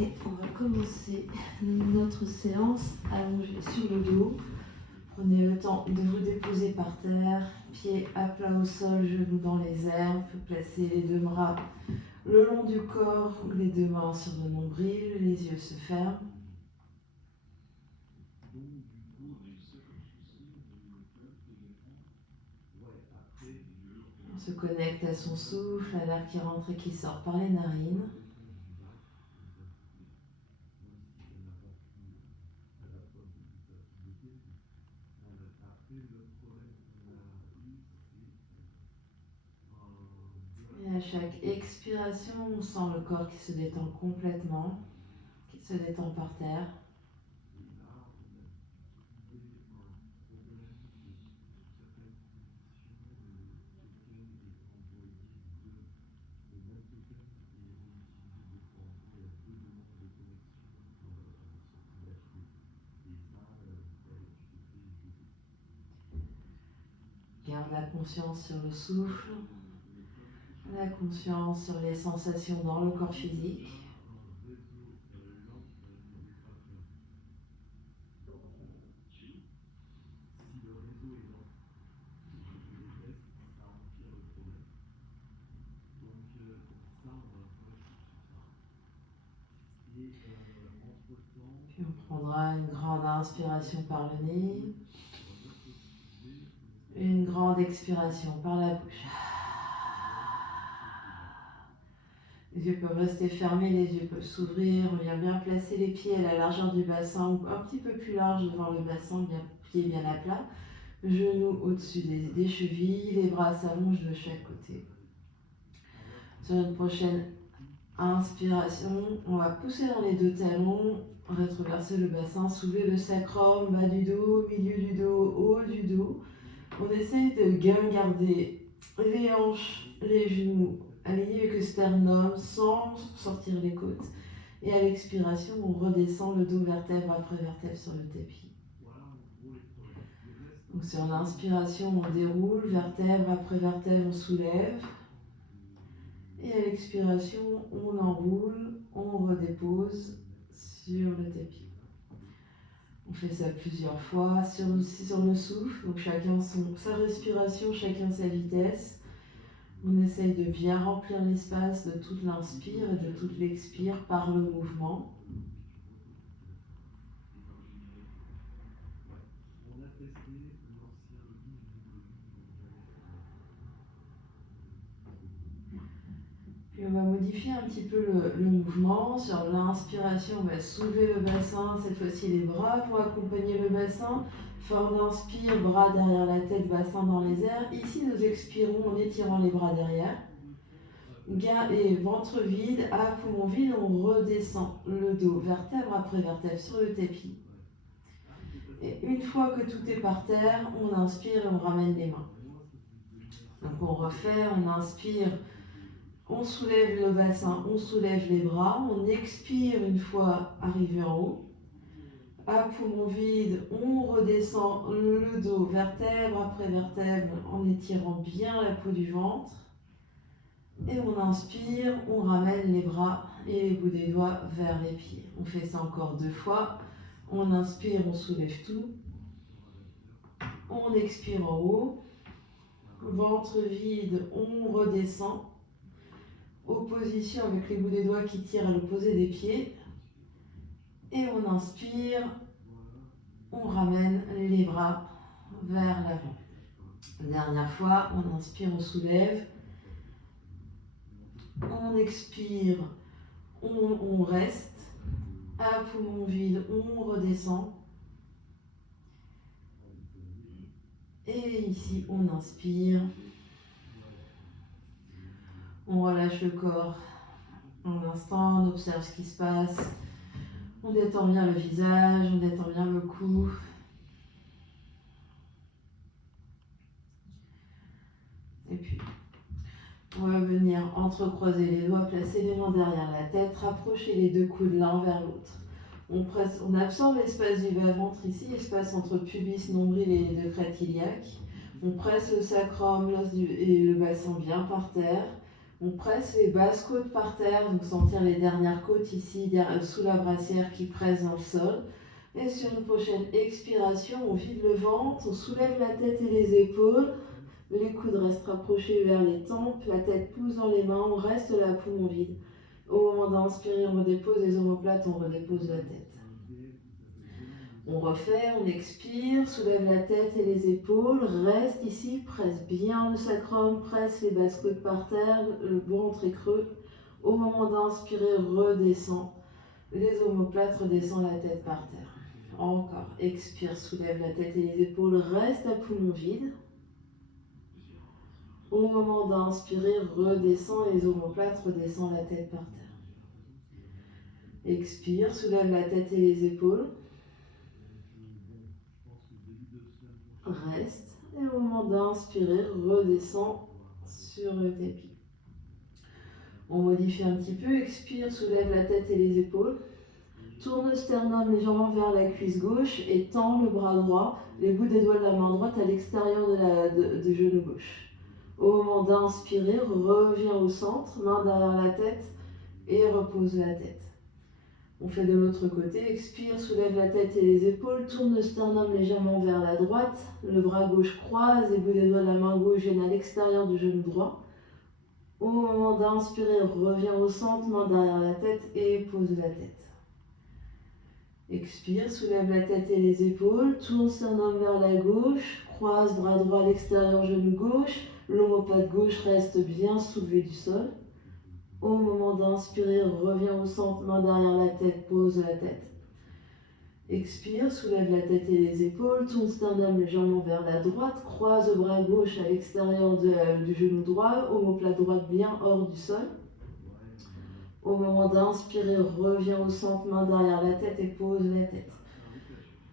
Et on va commencer notre séance allongée sur le dos. Prenez le temps de vous déposer par terre, pieds à plat au sol, genoux dans les airs. Vous pouvez placer les deux bras le long du corps, les deux mains sur le nombril, les yeux se ferment. On se connecte à son souffle, à l'air qui rentre et qui sort par les narines. Et à chaque expiration, on sent le corps qui se détend complètement, qui se détend par terre. Garde la conscience sur le souffle, la conscience sur les sensations dans le corps physique. Puis on prendra une grande inspiration par le nez, une grande expiration par la bouche. Les yeux peuvent rester fermés, les yeux peuvent s'ouvrir. On vient bien placer les pieds à la largeur du bassin ou un petit peu plus large devant le bassin, bien, pieds bien à plat. Genoux au-dessus des chevilles, les bras s'allongent de chaque côté. Sur une prochaine inspiration, on va pousser dans les deux talons, rétroverser le bassin, soulever le sacrum, bas du dos, milieu du dos, haut du dos. On essaye de bien garder les hanches, les genoux alignés avec le sternum sans sortir les côtes. Et à l'expiration, on redescend le dos vertèbre après vertèbre sur le tapis. Donc sur l'inspiration, on déroule, vertèbre après vertèbre, on soulève. Et à l'expiration, on enroule, on redépose sur le tapis. On fait ça plusieurs fois sur le souffle, donc chacun sa respiration, chacun sa vitesse. On essaye de bien remplir l'espace de toute l'inspire et de toute l'expire par le mouvement. Puis on va modifier un petit peu le mouvement. Sur l'inspiration, on va soulever le bassin, cette fois-ci les bras pour accompagner le bassin. Fort d'inspire, bras derrière la tête, bassin dans les airs. Ici, nous expirons en étirant les bras derrière. Et ventre vide, à poumon vide, on redescend le dos, vertèbre après vertèbre sur le tapis. Et une fois que tout est par terre, on inspire et on ramène les mains. Donc on refait, on inspire, on soulève le bassin, on soulève les bras, on expire une fois arrivé en haut. À poumon vide, on redescend le dos, vertèbre après vertèbre, en étirant bien la peau du ventre. Et on inspire, on ramène les bras et les bouts des doigts vers les pieds. On fait ça encore 2 fois. On inspire, on soulève tout. On expire en haut. Ventre vide, on redescend. Opposition avec les bouts des doigts qui tirent à l'opposé des pieds. Et on inspire, on ramène les bras vers l'avant. Dernière fois, on inspire, on soulève. On expire, on reste. À poumon vide, on redescend. Et ici, on inspire. On relâche le corps un instant, on observe ce qui se passe. On détend bien le visage, on détend bien le cou. Et puis, on va venir entrecroiser les doigts, placer les mains derrière la tête, rapprocher les deux coudes l'un vers l'autre. On absorbe l'espace du bas-ventre ici, espace entre pubis, nombril et les deux crêtes iliaques. On presse le sacrum et le bassin bien par terre. On presse les basses côtes par terre, donc sentir les dernières côtes ici, sous la brassière qui presse dans le sol. Et sur une prochaine expiration, on vide le ventre, on soulève la tête et les épaules. Les coudes restent rapprochés vers les tempes, la tête pousse dans les mains, on reste là, poumon vide. Au moment d'inspirer, on redépose les omoplates, on redépose la tête. On refait, on expire, soulève la tête et les épaules, reste ici, presse bien le sacrum, presse les basses côtes par terre, le ventre est creux. Au moment d'inspirer, redescend. Les omoplates, redescend la tête par terre. Encore, expire, soulève la tête et les épaules, reste à poumon vide. Au moment d'inspirer, redescend les omoplates, redescend la tête par terre. Expire, soulève la tête et les épaules. Reste. Et au moment d'inspirer, redescend sur le tapis. On modifie un petit peu. Expire, soulève la tête et les épaules. Tourne le sternum légèrement vers la cuisse gauche et tend le bras droit, les bouts des doigts de la main droite à l'extérieur du genou gauche. Au moment d'inspirer, reviens au centre, main derrière la tête et repose la tête. On fait de l'autre côté, expire, soulève la tête et les épaules, tourne le sternum légèrement vers la droite, le bras gauche croise, les bouts des doigts de la main gauche viennent à l'extérieur du genou droit. Au moment d'inspirer, reviens au centre, main derrière la tête et pose la tête. Expire, soulève la tête et les épaules, tourne sternum vers la gauche, croise bras droit à l'extérieur, genou gauche, l'omoplate gauche reste bien soulevée du sol. Au moment d'inspirer, reviens au centre, main derrière la tête, pose la tête. Expire, soulève la tête et les épaules, tourne sternum légèrement vers la droite, croise le bras gauche à l'extérieur du genou droit, omoplate droite bien hors du sol. Au moment d'inspirer, reviens au centre, main derrière la tête et pose la tête.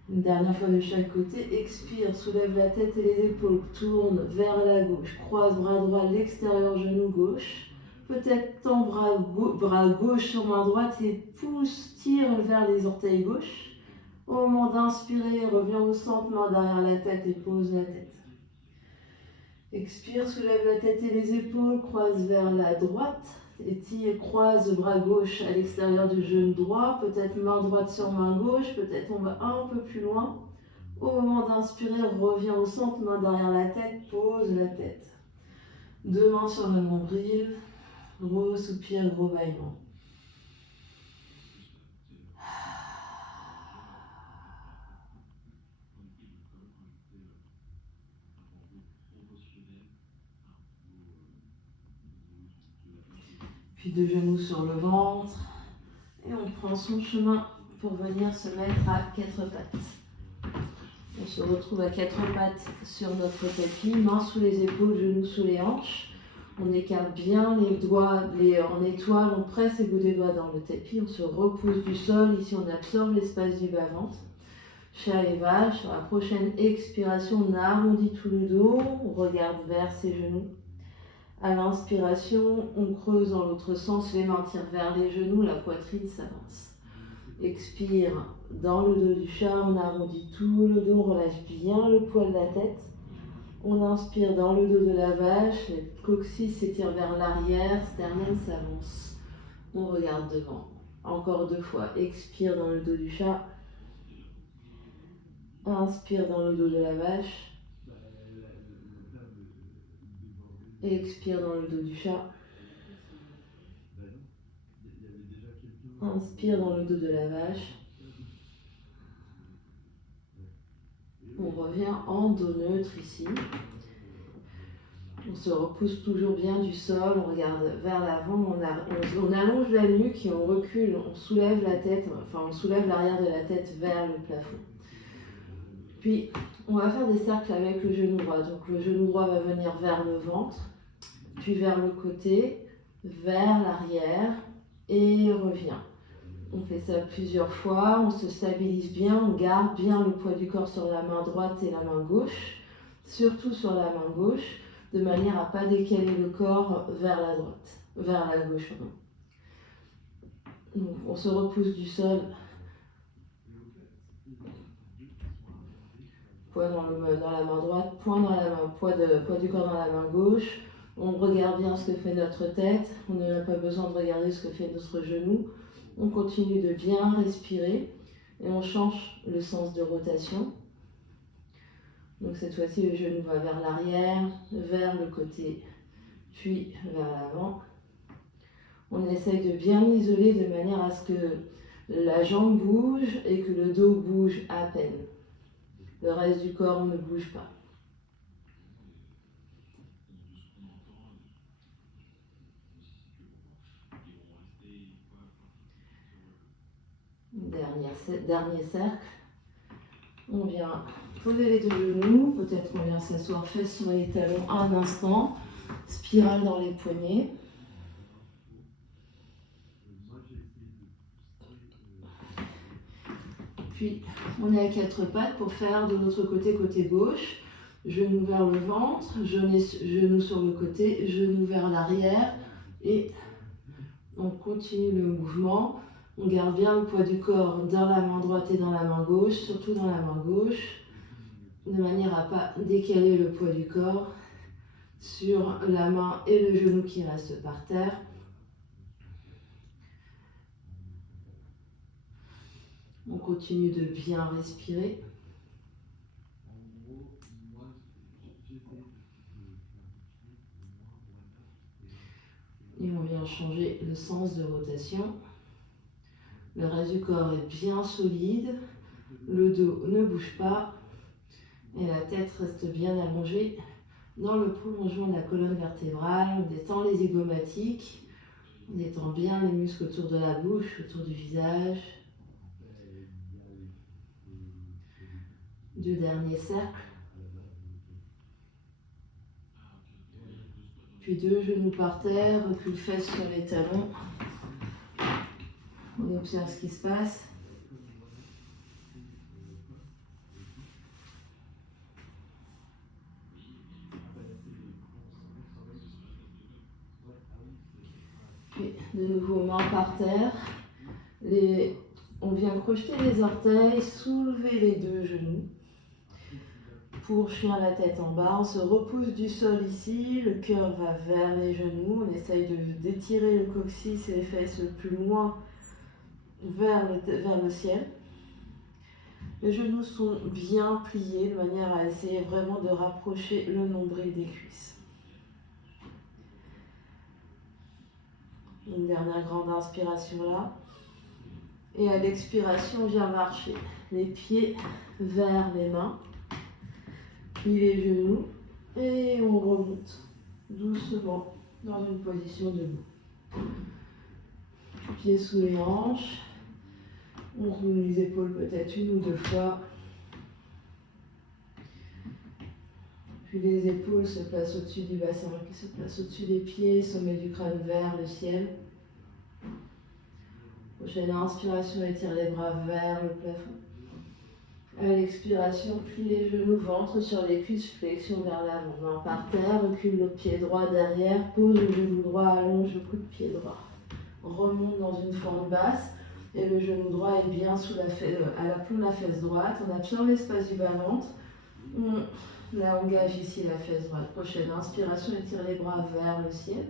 Une dernière fois de chaque côté, expire, soulève la tête et les épaules, tourne vers la gauche, croise bras droit à l'extérieur, genou gauche. Peut-être tend bras gauche sur main droite et pousse, tire vers les orteils gauche. Au moment d'inspirer, reviens au centre, main derrière la tête et pose la tête. Expire, soulève la tête et les épaules, croise vers la droite. Et tire, croise le bras gauche à l'extérieur du genou droit, peut-être main droite sur main gauche, peut-être on va un peu plus loin. Au moment d'inspirer, reviens au centre, main derrière la tête, pose la tête. Deux mains sur le nombril, gros soupir, gros bâillement. Puis deux genoux sur le ventre. Et on prend son chemin pour venir se mettre à quatre pattes. On se retrouve à quatre pattes sur notre tapis, mains sous les épaules, genoux sous les hanches. On écarte bien les doigts en étoile, on presse les bouts des doigts dans le tapis, on se repousse du sol. Ici, on absorbe l'espace du bas-ventre. Chat et vache, sur la prochaine expiration, on arrondit tout le dos, on regarde vers ses genoux. À l'inspiration, on creuse dans l'autre sens, les mains tirent vers les genoux, la poitrine s'avance. Expire dans le dos du chat, on arrondit tout le dos, on relâche bien le poids de la tête. On inspire dans le dos de la vache, le coccyx s'étire vers l'arrière, sternum s'avance. On regarde devant. Encore deux fois, expire dans le dos du chat. Inspire dans le dos de la vache. Expire dans le dos du chat. Inspire dans le dos de la vache. On revient en dos neutre ici. On se repousse toujours bien du sol, on regarde vers l'avant, on allonge la nuque et on recule, on soulève la tête, on soulève l'arrière de la tête vers le plafond. Puis on va faire des cercles avec le genou droit. Donc le genou droit va venir vers le ventre, puis vers le côté, vers l'arrière et revient. On fait ça plusieurs fois, on se stabilise bien, on garde bien le poids du corps sur la main droite et la main gauche, surtout sur la main gauche, de manière à ne pas décaler le corps vers la droite, vers la gauche. Donc, on se repousse du sol, poids dans la main droite, poids du corps dans la main gauche, On regarde bien ce que fait notre tête, on n'a pas besoin de regarder ce que fait notre genou. On continue de bien respirer et on change le sens de rotation. Donc cette fois-ci, le genou va vers l'arrière, vers le côté, puis vers l'avant. On essaye de bien isoler de manière à ce que la jambe bouge et que le dos bouge à peine. Le reste du corps ne bouge pas. Dernier cercle. On vient poser les deux genoux, peut-être qu'on vient s'asseoir fesses sur les talons un instant, spirale dans les poignets. Puis on est à quatre pattes pour faire de l'autre côté, côté gauche, genou vers le ventre, genou sur le côté, genou vers l'arrière et on continue le mouvement. On garde bien le poids du corps dans la main droite et dans la main gauche, surtout dans la main gauche, de manière à ne pas décaler le poids du corps sur la main et le genou qui reste par terre. On continue de bien respirer. Et on vient changer le sens de rotation. Le reste du corps est bien solide. Le dos ne bouge pas. Et la tête reste bien allongée dans le prolongement de la colonne vertébrale. On détend les zygomatiques. On détend bien les muscles autour de la bouche, autour du visage. Deux derniers cercles. Puis deux genoux par terre, recul fesses sur les talons. On observe ce qui se passe. Puis de nouveau main par terre. On vient crocheter les orteils, soulever les deux genoux. Pour chien la tête en bas, on se repousse du sol ici, le cœur va vers les genoux, on essaye d'étirer le coccyx et les fesses le plus loin vers le ciel. Les genoux sont bien pliés de manière à essayer vraiment de rapprocher le nombril des cuisses. Une dernière grande inspiration là. Et à l'expiration, on vient marcher les pieds vers les mains. Puis les genoux et on remonte doucement dans une position debout. Pieds sous les hanches, on roule les épaules peut-être une ou deux fois. Puis les épaules se placent au-dessus du bassin, qui se placent au-dessus des pieds, sommet du crâne vers le ciel. Prochaine inspiration, étire les bras vers le plafond. À l'expiration, plie les genoux, ventre sur les cuisses, flexion vers l'avant. Main par terre, recule le pied droit derrière, pose le genou droit, allonge le coup de pied droit. Remonte dans une forme basse et le genou droit est bien à l'aplomb de la fesse droite. On absorbe l'espace du bas-ventre. On engage ici la fesse droite. Prochaine inspiration, étire les bras vers le ciel.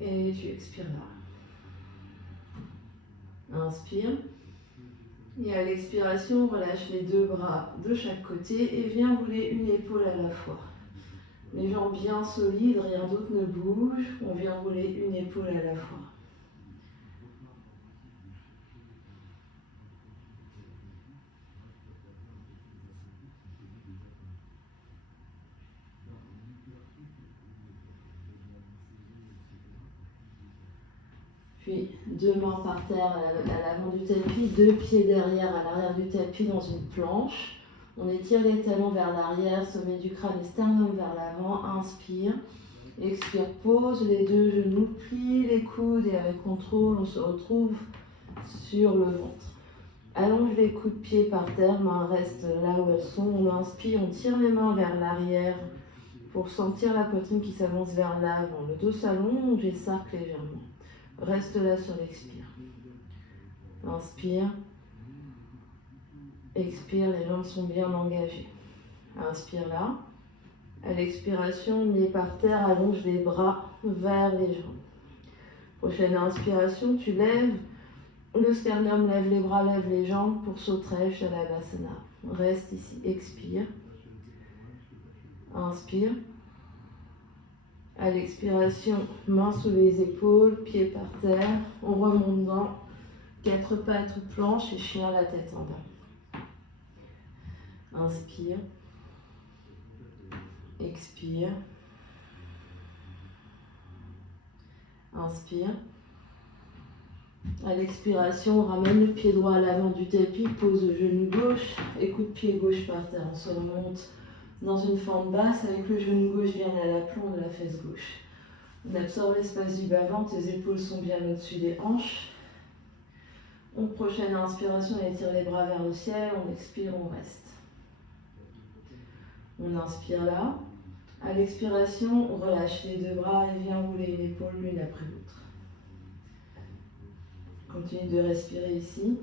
Et tu expires là. Inspire. Et à l'expiration, relâche les deux bras de chaque côté et viens rouler une épaule à la fois. Les jambes bien solides, rien d'autre ne bouge. On vient rouler une épaule à la fois. Puis deux mains par terre à l'avant du tapis, deux pieds derrière à l'arrière du tapis dans une planche. On étire les talons vers l'arrière, sommet du crâne et sternum vers l'avant. Inspire, expire, pose les deux genoux, plie les coudes et avec contrôle, on se retrouve sur le ventre. Allonge les coudes de pied par terre, mains restent là où elles sont. On inspire, on tire les mains vers l'arrière pour sentir la poitrine qui s'avance vers l'avant. Le dos s'allonge et s'arque légèrement. Reste là sur l'expire. Inspire. Expire, les jambes sont bien engagées. Inspire là. À l'expiration, nez par terre, allonge les bras vers les jambes. Prochaine inspiration, tu lèves le sternum, lève les bras, lève les jambes pour sauterelle, Shalabhasana. Reste ici, expire. Inspire. À l'expiration, mains sous les épaules, pieds par terre. On remonte dans 4 pattes ou planches et chien la tête en bas. Inspire. Expire. Inspire. À l'expiration, on ramène le pied droit à l'avant du tapis, pose le genou gauche, écoute pied gauche par terre. On se remonte dans une fente basse avec le genou gauche bien à l'aplomb de la fesse gauche. On absorbe l'espace du bas-ventre, les épaules sont bien au-dessus des hanches. Prochaine inspiration, on étire les bras vers le ciel, on expire, on reste. On inspire là. À l'expiration, on relâche les deux bras et vient rouler une épaule l'une après l'autre. Continue de respirer ici.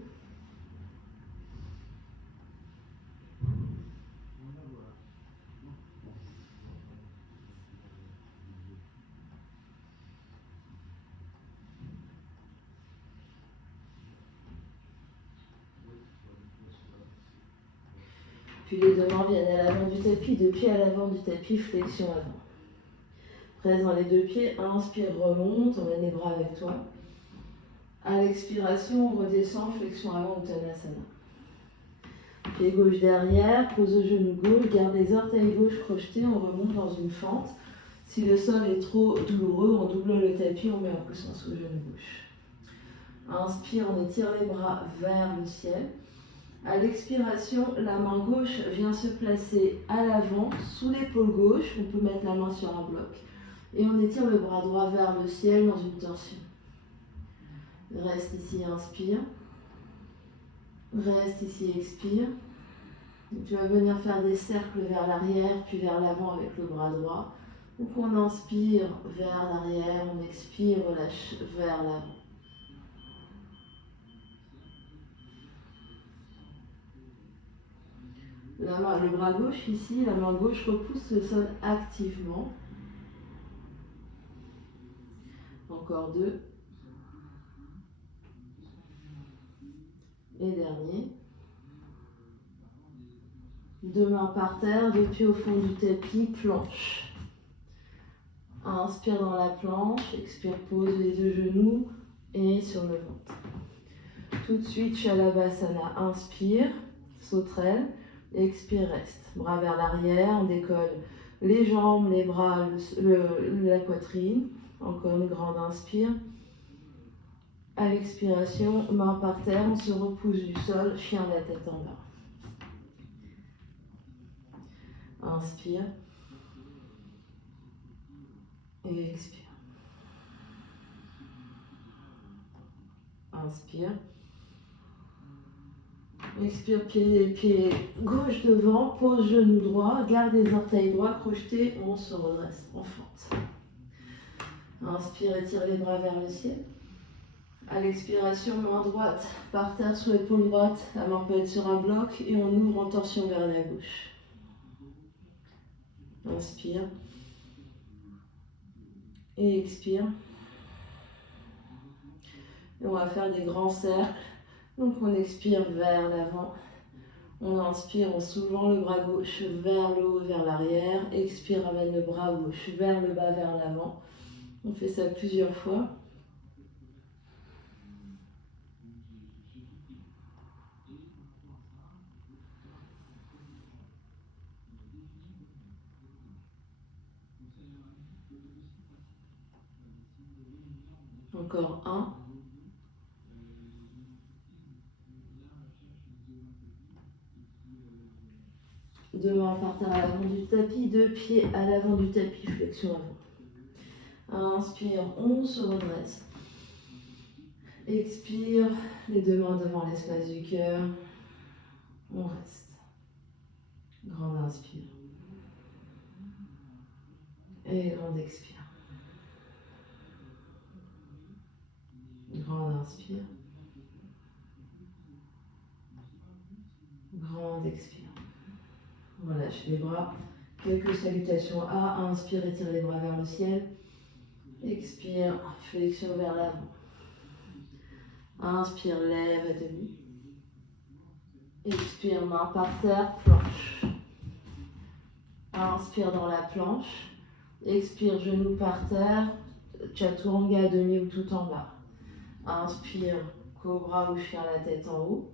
Puis les deux mains viennent à l'avant du tapis, deux pieds à l'avant du tapis, flexion avant. Présent les deux pieds, inspire, remonte, on met les bras avec toi. À l'expiration, on redescend, flexion avant, Uttanasana. Pied gauche derrière, pose le genou gauche, garde les orteils gauche crochetés, on remonte dans une fente. Si le sol est trop douloureux, on double le tapis, on met un coussin sous le genou gauche. Inspire, on étire les bras vers le ciel. À l'expiration, la main gauche vient se placer à l'avant, sous l'épaule gauche. On peut mettre la main sur un bloc. Et on étire le bras droit vers le ciel dans une torsion. Reste ici, inspire. Reste ici, expire. Et tu vas venir faire des cercles vers l'arrière, puis vers l'avant avec le bras droit. Donc on inspire vers l'arrière, on expire, relâche vers l'avant. Le bras gauche ici, la main gauche repousse le sol activement. Encore 2. Et dernier. Deux mains par terre, deux pieds au fond du tapis, planche. Inspire dans la planche, expire, pose les deux genoux et sur le ventre. Tout de suite, Shalabhasana, inspire, sauterelle, expire, reste. Bras vers l'arrière, on décolle les jambes, les bras, la poitrine. Encore une grande inspire. À l'expiration, main par terre, on se repousse du sol, chien la tête en bas. Inspire. Et expire. Inspire. Expire, pied gauche devant, pose genou droit, garde les orteils droits crochetés, on se redresse en fente. Inspire, étire les bras vers le ciel. À l'expiration, main droite par terre sur l'épaule droite, la main peut être sur un bloc et on ouvre en torsion vers la gauche. Inspire. Et expire. Et on va faire des grands cercles. Donc on expire vers l'avant. On inspire en soulevant le bras gauche vers le haut, vers l'arrière. Expire, ramène le bras gauche vers le bas, vers l'avant. On fait ça plusieurs fois. Encore 1. Deux mains par terre à l'avant du tapis, deux pieds à l'avant du tapis, flexion avant. Inspire, on se redresse. Expire, les deux mains devant l'espace du cœur. On reste. Grande inspire. Et grande expire. Grande inspire. Grande expire. Relâche les bras. Quelques salutations A. Inspire, étire les bras vers le ciel. Expire, flexion vers l'avant. Inspire, lève à demi. Expire, main par terre, planche. Inspire dans la planche. Expire, genou par terre. Chaturanga à demi ou tout en bas. Inspire, cobra ou chien la tête en haut.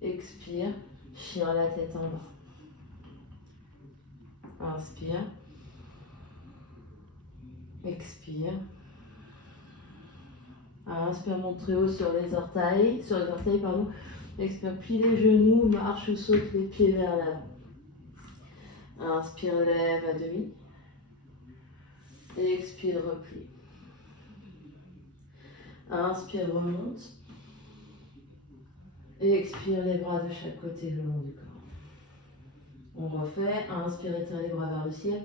Expire, chien la tête en bas. Inspire. Expire. Inspire, monte très haut sur les orteils, pardon. Expire, plie les genoux, marche ou saute les pieds vers l'avant. Inspire, lève à demi. Expire, replie. Inspire, remonte. Expire, les bras de chaque côté le long du corps. On refait. Inspire, étire les bras vers le ciel.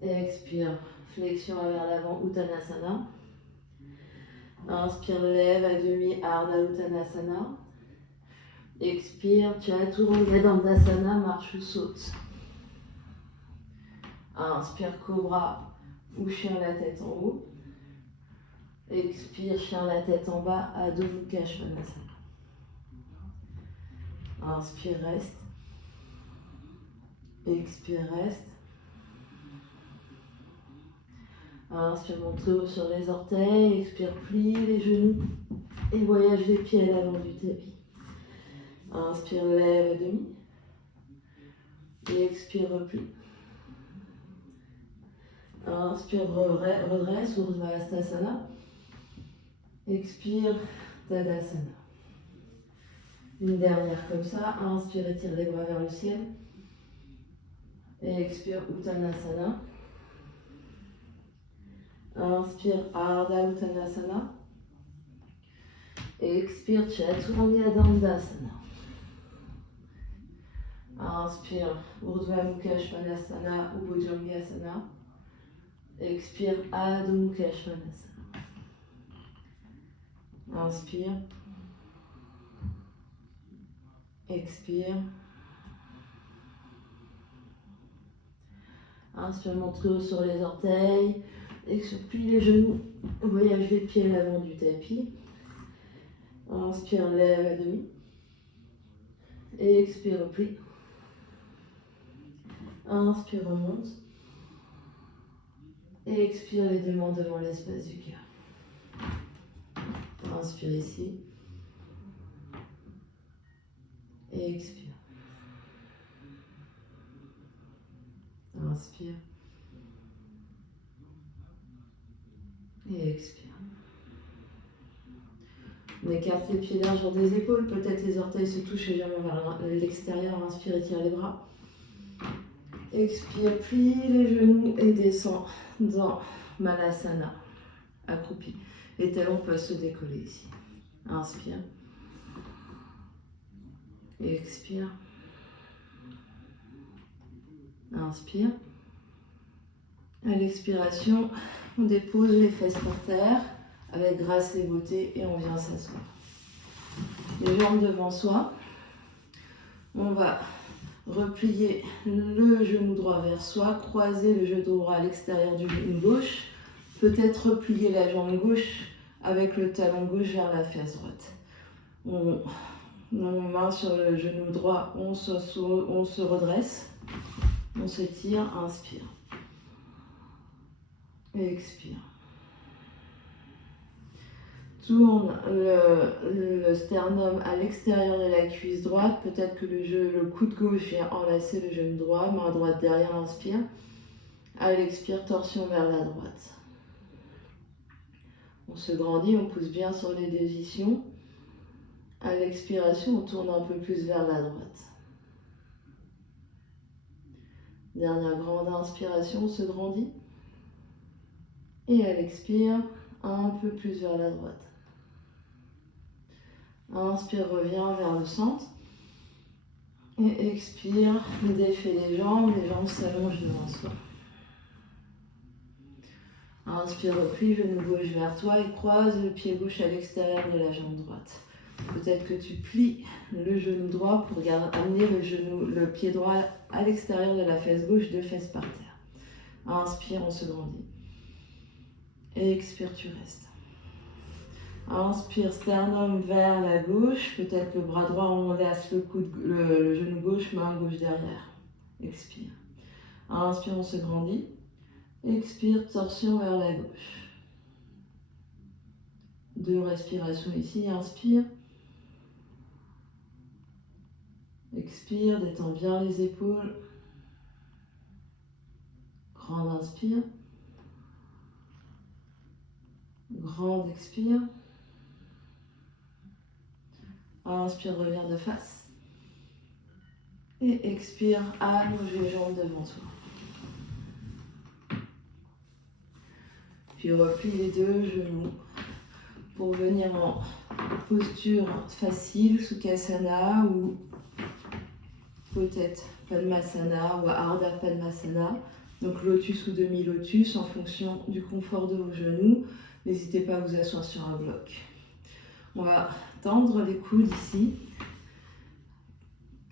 Expire, flexion vers l'avant, Uttanasana. Inspire, lève à demi, Ardha Uttanasana. Expire, Chaturanga Dandasana, marche ou saute. Inspire, cobra ou chien la tête en haut. Expire, chien la tête en bas, Adho Mukha Svanasana. Inspire, reste. Expire, reste. Inspire, monte très haut sur les orteils. Expire, plie les genoux et voyage les pieds à l'avant du tapis. Inspire, lève à demi. Et expire, replie. Inspire, redresse, Urdhva Hastasana. Expire, Tadasana. Une dernière comme ça. Inspire, étire les bras vers le ciel. Et expire, Uttanasana. Inspire, Ardha Uttanasana. Et expire, Chaturanga Dandasana. Inspire, Urdhva Mukha Svanasana ou Bhujangasana. Expire, Adho Mukha Svanasana. Inspire. Expire. Inspire, monte très haut sur les orteils. Expire, plie les genoux. Voyage les pieds à l'avant du tapis. Inspire, lève à demi. Et expire, replie. Inspire, remonte. Et expire les deux mains devant l'espace du cœur. Inspire ici. Et expire. Inspire. Et expire. On écarte les pieds largeur des épaules, peut-être les orteils se touchent légèrement vers l'extérieur. Inspire, étire les bras. Expire, plie les genoux et descend dans Malasana, accroupi. Les talons peuvent se décoller ici. Inspire. Expire. Inspire. À l'expiration, on dépose les fesses par terre avec grâce et beauté et on vient s'asseoir. Les jambes devant soi. On va replier le genou droit vers soi, croiser le genou droit à l'extérieur du genou gauche. Peut-être replier la jambe gauche avec le talon gauche vers la fesse droite. On main sur le genou droit, on se redresse, on s'étire, inspire. Et expire. Tourne le sternum à l'extérieur de la cuisse droite. Peut-être que le coude gauche vient enlacer le genou droit. Main droite derrière, inspire. À l'expire, torsion vers la droite. On se grandit, on pousse bien sur les déviations. À l'expiration, on tourne un peu plus vers la droite. Dernière grande inspiration, on se grandit. Et à l'expire, un peu plus vers la droite. Inspire, reviens vers le centre. Et expire, défais les jambes s'allongent devant soi. Inspire, replie, genou gauche vers toi et croise le pied gauche à l'extérieur de la jambe droite. Peut-être que tu plies le genou droit pour amener le pied droit à l'extérieur de la fesse gauche, 2 fesses par terre. Inspire, on se grandit. Expire, tu restes. Inspire, sternum vers la gauche. Peut-être le bras droit, on laisse le genou gauche, main gauche derrière. Expire. Inspire, on se grandit. Expire, torsion vers la gauche. 2 respirations ici. Inspire. Expire, détends bien les épaules. Grande inspire. Grande expire. Inspire, reviens de face. Et expire, allonge les jambes devant toi. Puis replie les 2 genoux pour venir en posture facile, Sukhasana ou peut-être Padmasana ou Ardha Padmasana. Donc lotus ou demi-lotus en fonction du confort de vos genoux. N'hésitez pas à vous asseoir sur un bloc. On va tendre les coudes ici.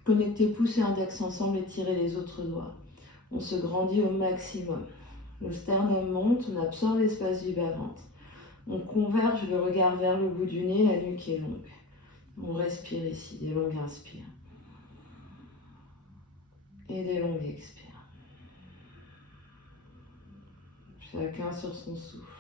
Connectez pouce et index ensemble et tirez les autres doigts. On se grandit au maximum. Le sternum monte, on absorbe l'espace du bas-ventre. On converge le regard vers le bout du nez, la nuque est longue. On respire ici, des longues inspires. Et des longues expires. Chacun sur son souffle.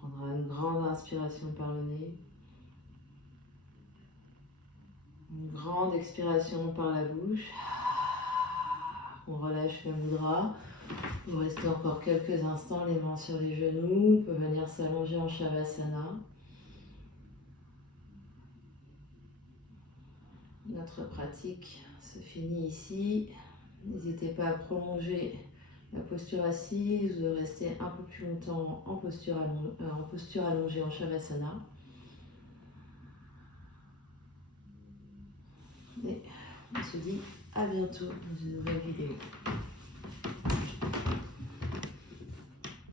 Prendra une grande inspiration par le nez. Une grande expiration par la bouche. On relâche la mudra. Vous restez encore quelques instants les mains sur les genoux. On peut venir s'allonger en Shavasana. Notre pratique se finit ici. N'hésitez pas à prolonger la posture assise ou de rester un peu plus longtemps en posture allongée en Shavasana. Et on se dit à bientôt dans une nouvelle vidéo.